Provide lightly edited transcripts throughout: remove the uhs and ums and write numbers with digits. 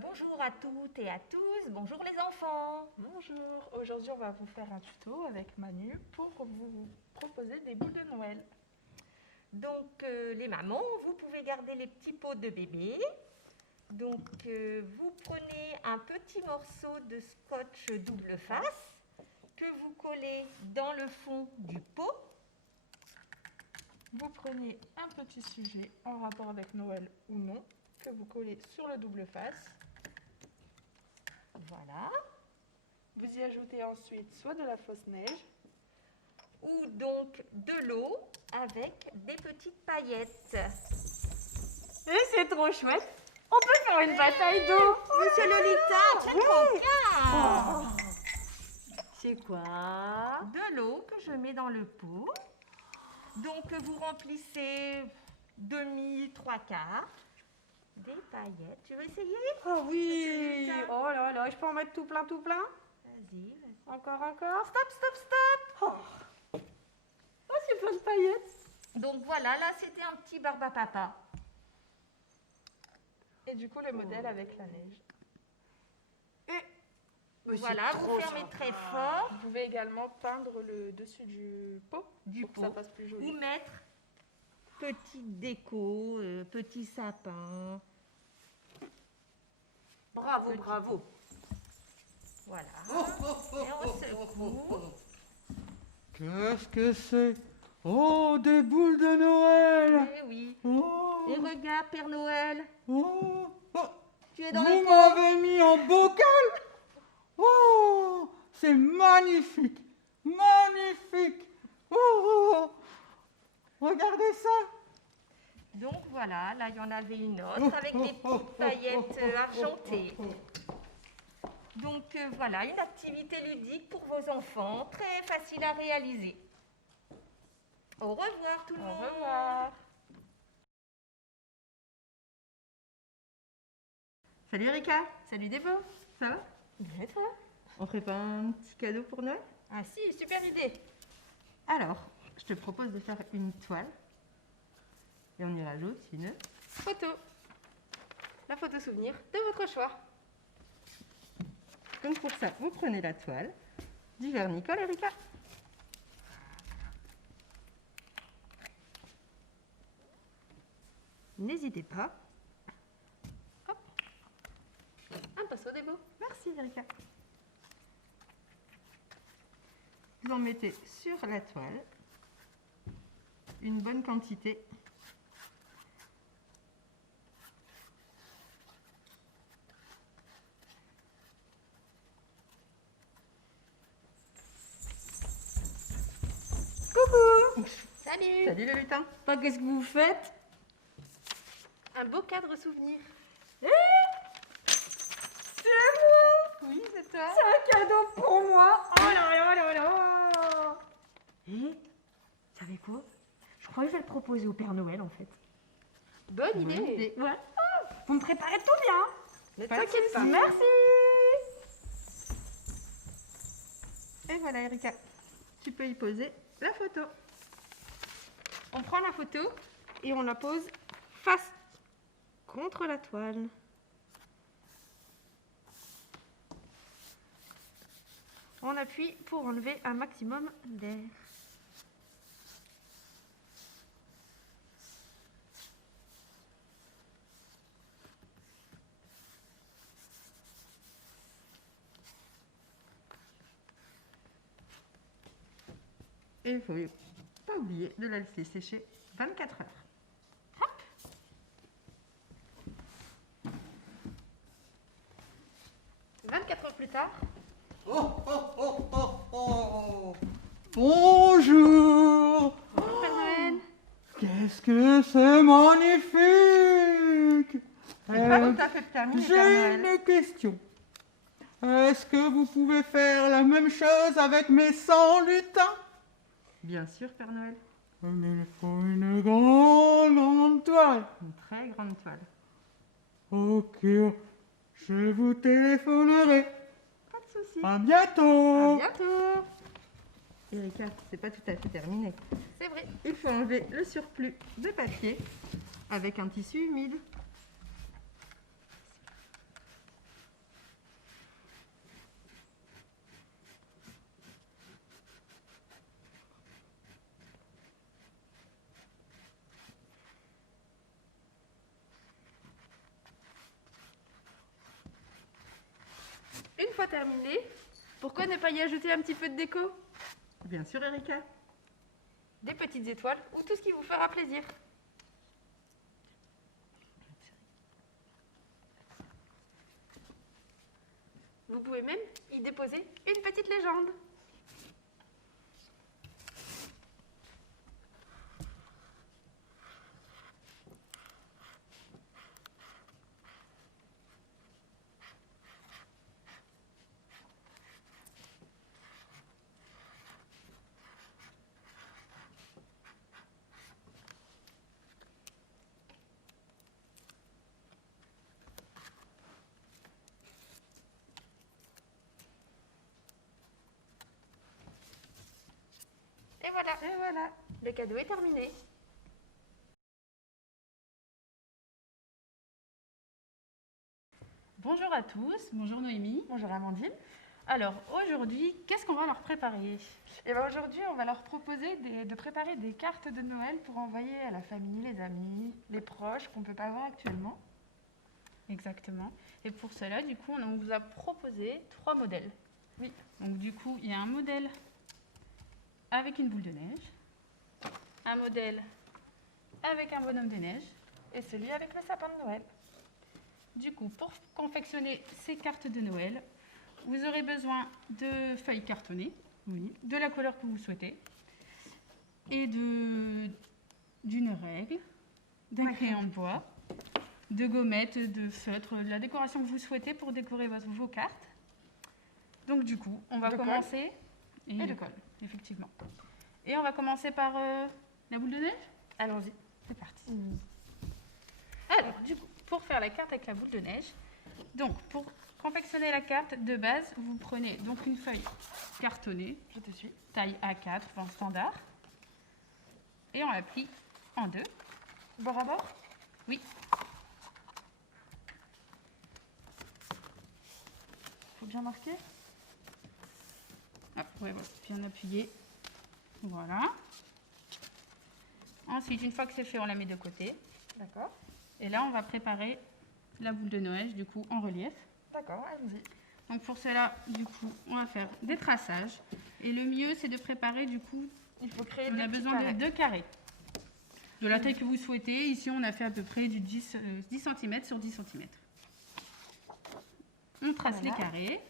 Bonjour à toutes et à tous, bonjour les enfants. Bonjour, aujourd'hui on va vous faire un tuto avec Manu pour vous proposer des boules de Noël. Donc les mamans, vous pouvez garder les petits pots de bébé. Donc vous prenez un petit morceau de scotch double face que vous collez dans le fond du pot. Vous prenez un petit sujet en rapport avec Noël ou non que vous collez sur le double face. Voilà. Vous y ajoutez ensuite soit de la fausse neige Ou donc de l'eau avec des petites paillettes. Et c'est trop chouette. On peut faire une bataille d'eau. Monsieur Lolita, c'est trop bien. C'est quoi? De l'eau que je mets dans le pot. Donc vous remplissez demi, trois quarts. Des paillettes. Tu veux essayer? Oh oui. Lucas. Oh là là, je peux en mettre tout plein, tout plein? Vas-y, vas-y. Encore, encore. Stop, stop, stop. Oh, c'est plein de paillettes. Donc voilà, là c'était un petit barbe à papa. et du coup le modèle avec la neige. Voilà, vous fermez très fort Vous pouvez également peindre le dessus du pot du pour que ça pot. fasse plus Ou joli. mettre petite déco, petit sapin. Bravo, bravo. Voilà. Et on secoue. Qu'est-ce que c'est? Oh, des boules de Noël! Eh oui. Oh, Et regarde, Père Noël, oh, oh. tu es dans Vous le pot. m'avez mis en bocal? Oh, c'est magnifique! Magnifique! Oh, oh, oh. Regardez ça! Donc voilà, là il y en avait une autre avec des petites paillettes argentées. Donc voilà, une activité ludique pour vos enfants, très facile à réaliser. Au revoir tout le Au monde. revoir. Salut Erika. Salut Débo. Ça va? Bien toi? On ferait pas un petit cadeau pour Noël? Ah si, super idée. Alors, je te propose de faire une toile. Et on y rajoute une photo. La photo souvenir de votre choix. Donc pour ça, vous prenez la toile, du vernis colle, Erika. N'hésitez pas. Hop. Un pinceau Débo. Merci Erika. Vous en mettez sur la toile une bonne quantité. Coucou. Salut. Salut le lutin. Qu'est-ce que vous faites? Un beau cadre souvenir. C'est moi! Oui, c'est toi. C'est un cadeau pour moi! Oh là là là là! Et, savez quoi? Je crois que je vais le proposer au Père Noël en fait. Bonne idée. Ouais. Vous me préparez tout bien? Ne Pas de t'inquiète pas. Merci! Et voilà Erika, tu peux y poser la photo. On prend la photo et on la pose face contre la toile. On appuie pour enlever un maximum d'air. Et il ne faut pas oublier de la laisser sécher 24 heures. Hop. 24 heures plus tard, Oh, oh, oh, oh, oh. Bonjour! bonjour Père Noël. Qu'est-ce que c'est magnifique! C'est pas tout à fait terminé, Père J'ai Noël. une question. Est-ce que vous pouvez faire la même chose avec mes 100 lutins? Bien sûr, Père Noël. Il faut une grande, grande toile. Une très grande toile. Ok, je vous téléphonerai. Pas de soucis. À À bientôt. bientôt. Erika, c'est pas tout à fait terminé. C'est vrai. Il faut enlever le surplus de papier avec un tissu humide. fois terminé, pourquoi ne pas y ajouter un petit peu de déco? Bien sûr, Erika. Des petites étoiles ou tout ce qui vous fera plaisir. Vous pouvez même y déposer une petite légende. Et voilà, le cadeau est terminé. Bonjour à tous, bonjour Noémie. Bonjour Amandine. Alors aujourd'hui, qu'est-ce qu'on va leur préparer? Et bien aujourd'hui, on va leur proposer de préparer des cartes de Noël pour envoyer à la famille, les amis, les proches qu'on ne peut pas voir actuellement. Exactement. Et pour cela, du coup, on vous a proposé 3 modèles. Oui. Donc du coup, il y a un modèle avec une boule de neige, un modèle avec un bonhomme de neige. Et celui avec le sapin de Noël. Du coup, pour confectionner ces cartes de Noël, vous aurez besoin de feuilles cartonnées, oui, de la couleur que vous souhaitez, et d'une règle, d'un crayon de bois, de gommettes, de feutres, de la décoration que vous souhaitez pour décorer vos cartes. Donc du coup, on va commencer... Et de colle. Effectivement. Et on va commencer par la boule de neige. Allons-y. C'est parti. Alors, du coup, pour faire la carte avec la boule de neige, donc pour confectionner la carte de base, vous prenez donc une feuille cartonnée, Je te suis. taille A4, en standard, et on la plie en deux. Bord à bord? Oui. Faut bien marquer. Ah, ouais, voilà, bien appuyé. Voilà. Ensuite, une fois que c'est fait, on la met de côté. D'accord. Et là, on va préparer la boule de Noël, du coup, en relief. D'accord, allons-y. Donc pour cela, du coup, on va faire des traçages. Et le mieux, c'est de préparer, du coup, Il faut créer on a besoin de 2 carrés. De la taille que vous souhaitez. Ici, on a fait à peu près du 10 cm sur 10 cm. On trace les carrés.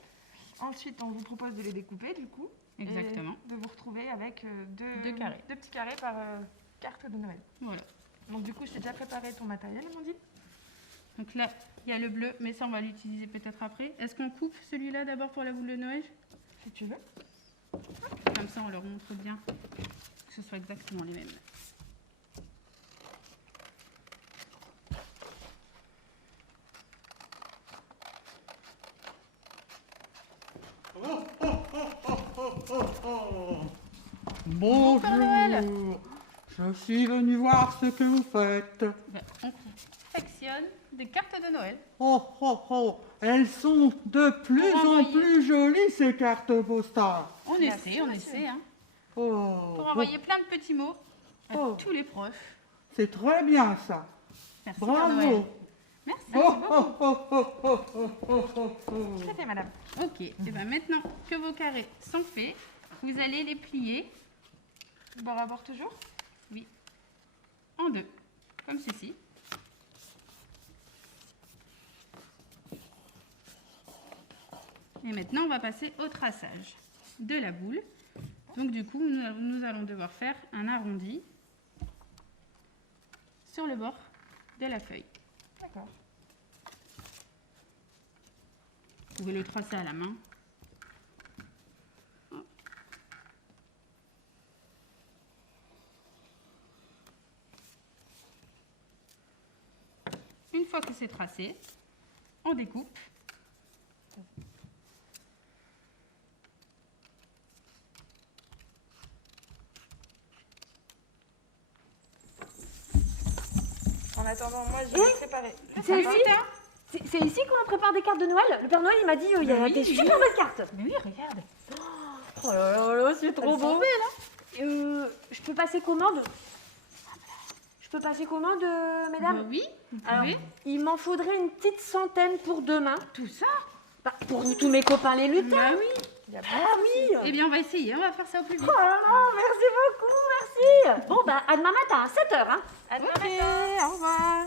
Ensuite, on vous propose de les découper, du coup. Exactement. Et de vous retrouver avec Deux carrés. 2 petits carrés par carte de Noël. Voilà. Donc du coup, je t'ai déjà préparé ton matériel, Amandine. Donc là, il y a le bleu, mais ça, on va l'utiliser peut-être après. Est-ce qu'on coupe celui-là d'abord pour la boule de Noël? Si tu veux. Comme ça, on leur montre bien que ce soit exactement les mêmes. Bonjour. Père Noël. Je suis venu voir ce que vous faites. Ben, on confectionne des cartes de Noël. Oh, oh, oh. Elles sont de plus Pour en envoyer. plus jolies, ces cartes postales. On Merci, essaie, on monsieur. essaie. Hein, Oh, pour envoyer plein de petits mots à Oh. tous les proches. c'est très bien ça. Merci, Père Noël. Bravo. Merci. Oh, oh, oh, oh, oh, oh, oh, oh, oh. C'est fait, madame. Ok, et ben maintenant que vos carrés sont faits, vous allez les plier Bord à bord toujours. en deux, comme ceci. Et maintenant, on va passer au traçage de la boule. Donc du coup, nous allons devoir faire un arrondi sur le bord de la feuille. D'accord. Vous pouvez le tracer à la main. Une fois que c'est tracé, on découpe. En attendant, moi, je vais préparer. C'est ici C'est ici qu'on prépare des cartes de Noël? Le Père Noël, il m'a dit, il y a Oui, des oui. super belles cartes. Mais oui, regarde. Oh là là là, c'est trop Elles sont beau. Je peux passer commande? Je peux passer commande, mesdames? Oui, vous Alors, pouvez. il m'en faudrait une petite centaine pour demain. Tout ça? Bah, pour tous mes copains les lutins. Bah oui. Il y a Ah oui. Eh bien, on va essayer, on va faire ça au plus vite. Oh là là, merci beaucoup, merci. Bon, bah, à demain matin, à 7h, hein. À demain Ok, matin. au revoir.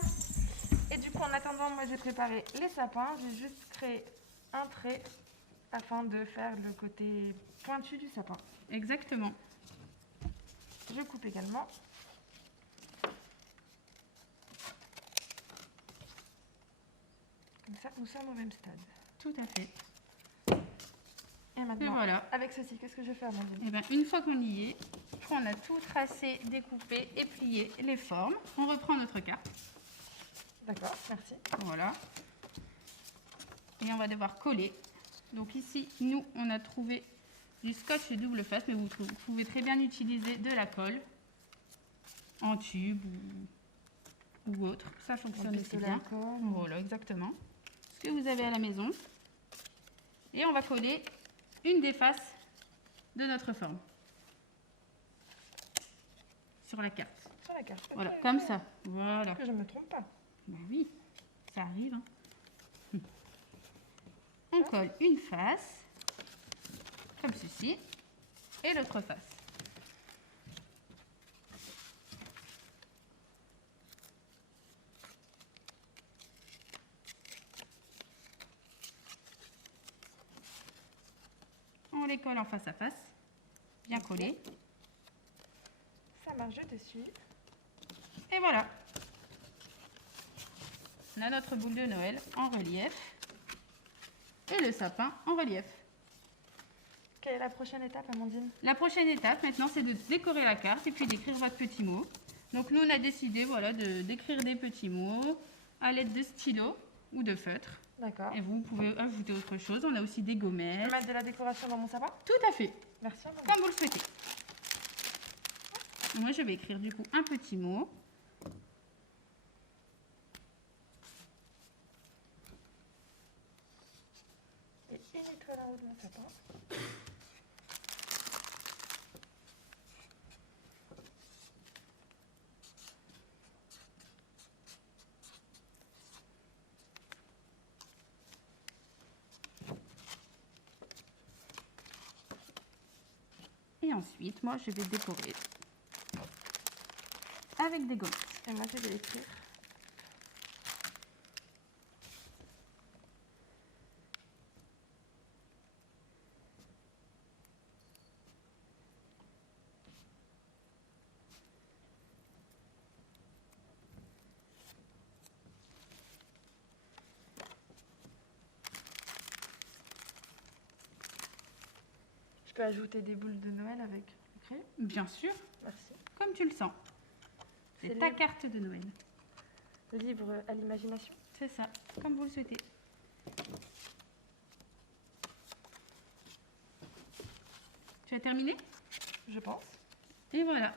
Et du coup, en attendant, moi j'ai préparé les sapins. J'ai juste créé un trait afin de faire le côté pointu du sapin. Exactement. Je coupe également. Comme ça, nous sommes au même stade. Tout à fait. Et Et maintenant, voilà. avec ceci, qu'est-ce que je fais, Amandine? Eh bien, une fois qu'on y est, qu'on a tout tracé, découpé et plié les formes, on reprend notre carte. D'accord, merci. Voilà. Et on va devoir coller. Donc ici, nous, on a trouvé du scotch double face, mais vous pouvez très bien utiliser de la colle en tube ou autre. Ça fonctionne aussi bien. Voilà, exactement. Ce que vous avez à la maison. Et on va coller une des faces de notre forme sur la carte. Sur la carte. Voilà, Ok, comme ok. ça. Voilà. Que je ne me trompe pas. Ben oui, ça arrive. Hein. On colle une face, comme ceci, et l'autre face. On les colle en face à face, bien collés. Ça marche, je te suis. Et voilà. On a notre boule de Noël en relief et le sapin en relief. Quelle est la prochaine étape, Amandine? La prochaine étape maintenant, c'est de décorer la carte et puis d'écrire votre petit mot. Donc nous, on a décidé voilà, d'écrire des petits mots à l'aide de stylos ou de feutres. D'accord. Et vous pouvez ajouter autre chose. On a aussi des Je gommettes. peux mettre de la décoration dans mon sapin? Tout à fait, Merci, Amandine. comme vous le souhaitez. Moi, je vais écrire du coup un petit mot. Et une étoile en haut de mon sapin. Et ensuite, moi, je vais décorer avec des gommettes. Et moi, je vais écrire. Je peux ajouter des boules de Noël avec le crayon? Bien sûr, Merci. comme tu le sens. C'est C'est ta libre. carte de Noël. Libre à l'imagination. C'est ça, comme vous le souhaitez. Tu as terminé? Je pense. Et voilà.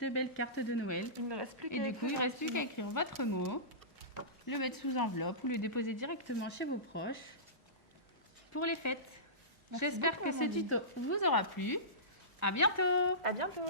De belles cartes de Noël. Il ne reste plus Et qu'à du coup, il ne reste plus qu'à écrire votre mot, le mettre sous enveloppe ou le déposer directement chez vos proches pour les fêtes. Merci J'espère beaucoup, que ce Amandine. tuto vous aura plu. À bientôt! À bientôt.